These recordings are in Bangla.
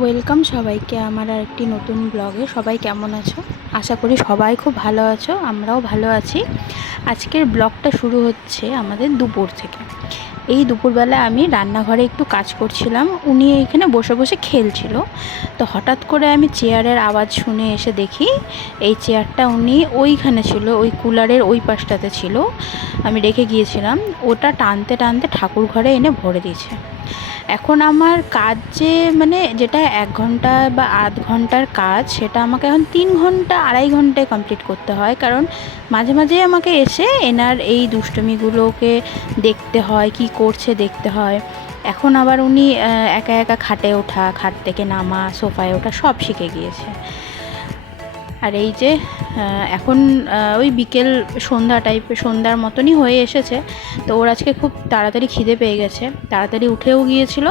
ওয়েলকাম সবাইকে আমার আরেকটি নতুন ব্লগে। সবাই কেমন আছো? আশা করি সবাই খুব ভালো আছো, আমরাও ভালো আছি। আজকের ব্লগটা শুরু হচ্ছে আমাদের দুপুর থেকে। এই দুপুরবেলা আমি রান্নাঘরে একটু কাজ করছিলাম, উনি এখানে বসে বসে খেলছিল। তো হঠাৎ করে আমি চেয়ারের আওয়াজ শুনে এসে দেখি এই চেয়ারটা উনি ওইখানে ছিল, ওই কুলারের ওই পাশটাতে ছিল, আমি রেখে গিয়েছিলাম। ওটা টানতে টানতে ঠাকুর ঘরে এনে ভরে দিয়েছে। এখন আমার কাজ যে যেটা 1 ঘন্টা বা আধ ঘন্টার কাজ, সেটা আমাকে এখন 3 ঘন্টা 2.5 ঘন্টায় কমপ্লিট করতে হয়। কারণ মাঝে মাঝে আমাকে এসে এনার এই দুষ্টুমিগুলোকে দেখতে হয়, কি করছে দেখতে হয়। এখন আবার উনি একা একা খাটে ওঠা, খাট থেকে নামা, সোফায় ওঠা সব শিখে গিয়েছে। আর এই যে এখন ওই বিকেল সন্ধ্যার মতনই হয়ে এসেছে। তো ওর আজকে খুব তাড়াতাড়ি খিদে পেয়ে গেছে, তাড়াতাড়ি উঠেও গিয়েছিল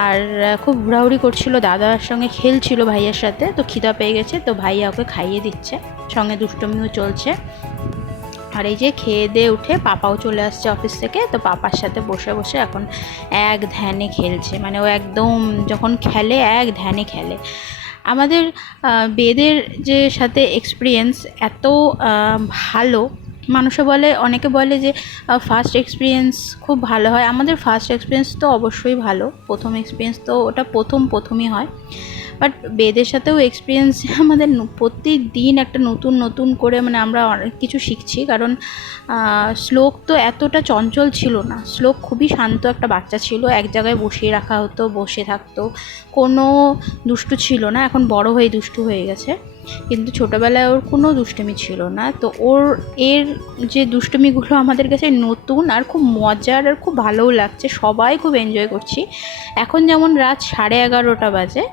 আর খুব ঘোরাঘুরি করছিল, দাদার সঙ্গে খেলছিল ভাইয়ের সাথে। তো খিদা পেয়ে গেছে, তো ভাইয়া ওকে খাইয়ে দিচ্ছে, সঙ্গে দুষ্টুমিও চলছে। আর এই যে খেয়ে দিয়ে উঠে পাপাও চলে আসছে অফিস থেকে। তো পাপার সাথে বসে বসে এখন এক ধ্যানে খেলছে, ও একদম যখন খেলে এক ধ্যানে খেলে। আমাদের বেদের যে সাথে এক্সপিরিয়েন্স এত ভালো, অনেকে বলে যে ফার্স্ট এক্সপিরিয়েন্স খুব ভালো হয়। আমাদের ফার্স্ট এক্সপিরিয়েন্স তো অবশ্যই ভালো, প্রথম এক্সপিরিয়েন্স তো ওটা প্রথমই হয়। বাট বেদের সাথেও এক্সপিরিয়েন্স আমাদের প্রতিদিন একটা নতুন নতুন করে আমরা অনেক কিছু শিখছি। কারণ শ্লোক তো এতটা চঞ্চল ছিল না, শ্লোক খুবই শান্ত একটা বাচ্চা ছিল, এক জায়গায় বসিয়ে রাখা হতো, বসে থাকতো, কোনো দুষ্টু ছিল না। এখন বড় হয়ে দুষ্টু হয়ে গেছে, কিন্তু ছোটোবেলায় ওর কোনো দুষ্টুমি ছিল না। তো এর যে দুষ্টুমিগুলো আমাদের কাছে নতুন আর খুব মজার আর খুব ভালোও লাগছে, সবাই খুব এনজয় করছি। এখন যেমন রাত 11:30 বাজে,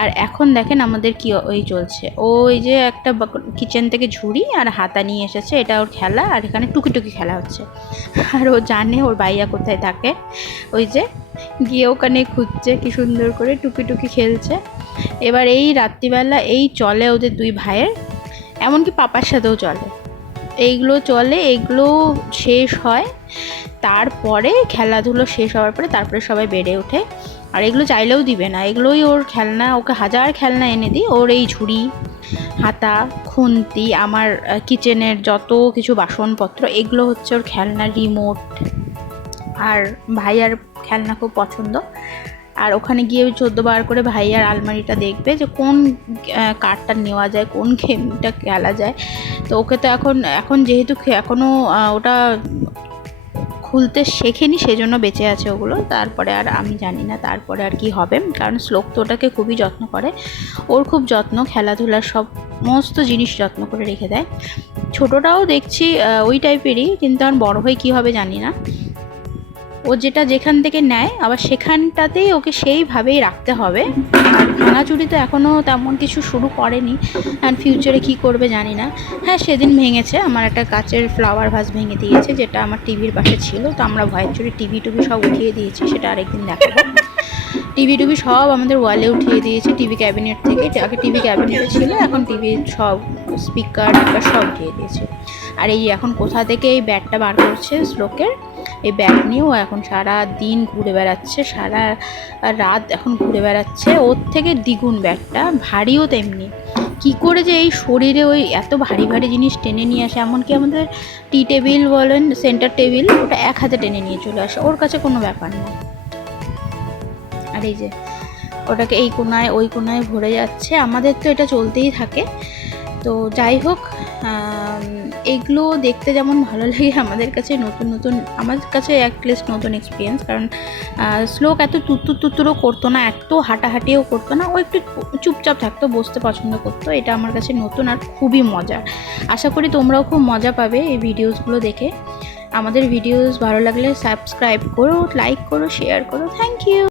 আর এখন দেখেন আমাদের কি ওই চলছে। ওই যে একটা কিচেন থেকে ঝুড়ি আর হাতা নিয়ে এসেছে, এটা ওর খেলা, আর এখানে টুকি খেলা হচ্ছে। আর ও জানে ওর ভাইয়া কোথায় থাকে, ওই যে গিয়ে ওখানে খুঁজছে, কি সুন্দর করে টুকি খেলছে। এবার এই রাত্রিবেলা এই চলে ওদের দুই ভাইয়ের, এমনকি পাপার সাথেও চলে, এইগুলো চলে, এইগুলো শেষ হয়। তারপরে খেলাধুলো শেষ হওয়ার পরে তারপরে সবাই বেড়ে ওঠে। আর এগুলো চাইলেও দিবে না, এগুলোই ওর খেলনা। ওকে হাজার খেলনা এনে দিই, ওর এই ঝুড়ি, হাতা, খুন্তি, আমার কিচেনের যত কিছু বাসনপত্র, এগুলো হচ্ছে ওর খেলনা, রিমোট। আর ভাইয়ার খেলনা খুব পছন্দ। আর ওখানে গিয়ে 14 বার করে ভাইয়ার আলমারিটা দেখবে যে কোন কার্ডটা নেওয়া যায়, কোন গেমটা খেলা যায়। তো ওকে তো এখন যেহেতু এখনও ওটা খুলতে শেখেনি, সেজন্য বেঁচে আছে ওগুলো। তারপরে আর আমি জানি না তারপরে আর কি হবে, কারণ শ্লোক তো ওটাকে খুবই যত্ন করে, ওর খুব যত্ন, খেলাধুলার সমস্ত জিনিস যত্ন করে রেখে দেয়। ছোটোটাও দেখছি ওই টাইপেরই, কিন্তু আর বড় হয়ে কী হবে জানি না। ও যেখান থেকে নেয় আবার সেখানটাতেই ওকে সেইভাবেই রাখতে হবে। আর ভাঙাচুরি তো এখনও তেমন কিছু শুরু করেনি, অ্যান্ড ফিউচারে কি করবে জানি না। হ্যাঁ, সেদিন ভেঙেছে, আমার একটা কাচের ফ্লাওয়ার ভাস ভেঙে দিয়েছে, যেটা আমার টিভির পাশে ছিল। তো আমরা ভয়ের চুরি টিভি সব উঠিয়ে দিয়েছি, সেটা আরেকদিন দেখাবো। টিভি সব আমাদের ওয়ালে উঠিয়ে দিয়েছি, টিভি ক্যাবিনেট থেকে। আগে টিভি ক্যাবিনেটে ছিল, এখন টিভির সব স্পিকার সব উঠিয়ে দিয়েছে। আর এই এখন কোথা থেকে এই ব্যাটটা বার করছে শ্লোকের, এই ব্যাট নিয়েও এখন সারা দিন ঘুরে বেড়াচ্ছে, সারা রাত এখন ঘুরে বেড়াচ্ছে। ওর থেকে দ্বিগুণ ব্যাটটা, ভারীও তেমনি। কী করে যে এই শরীরে ওই এত ভারী জিনিস টেনে নিয়ে আসে, এমনকি আমাদের টি টেবিল বলেন, সেন্টার টেবিল, ওটা এক হাতে টেনে নিয়ে চলে আসে, ওর কাছে কোনো ব্যাপার না। আর এই যে ওটাকে এই কোনায় ওই কোনায় ভরে যাচ্ছে, আমাদের তো এটা চলতেই থাকে। তো যাই হোক, এগুলো দেখতে যেমন ভালো লাগে, আমাদের কাছে আমার কাছে অ্যাটলিস্ট নতুন এক্সপিরিয়েন্স। কারণ শ্লোক এত তুত্তুরও করতো না, এত হাঁটাহাঁটিও করতো না, ও একটু চুপচাপ থাকতো, বসতে পছন্দ করতো। এটা আমার কাছে নতুন আর খুবই মজার। আশা করি তোমরাও খুব মজা পাবে এই ভিডিওসগুলো দেখে। আমাদের ভিডিওস ভালো লাগলে সাবস্ক্রাইব করো, লাইক করো, শেয়ার করো। Thank you.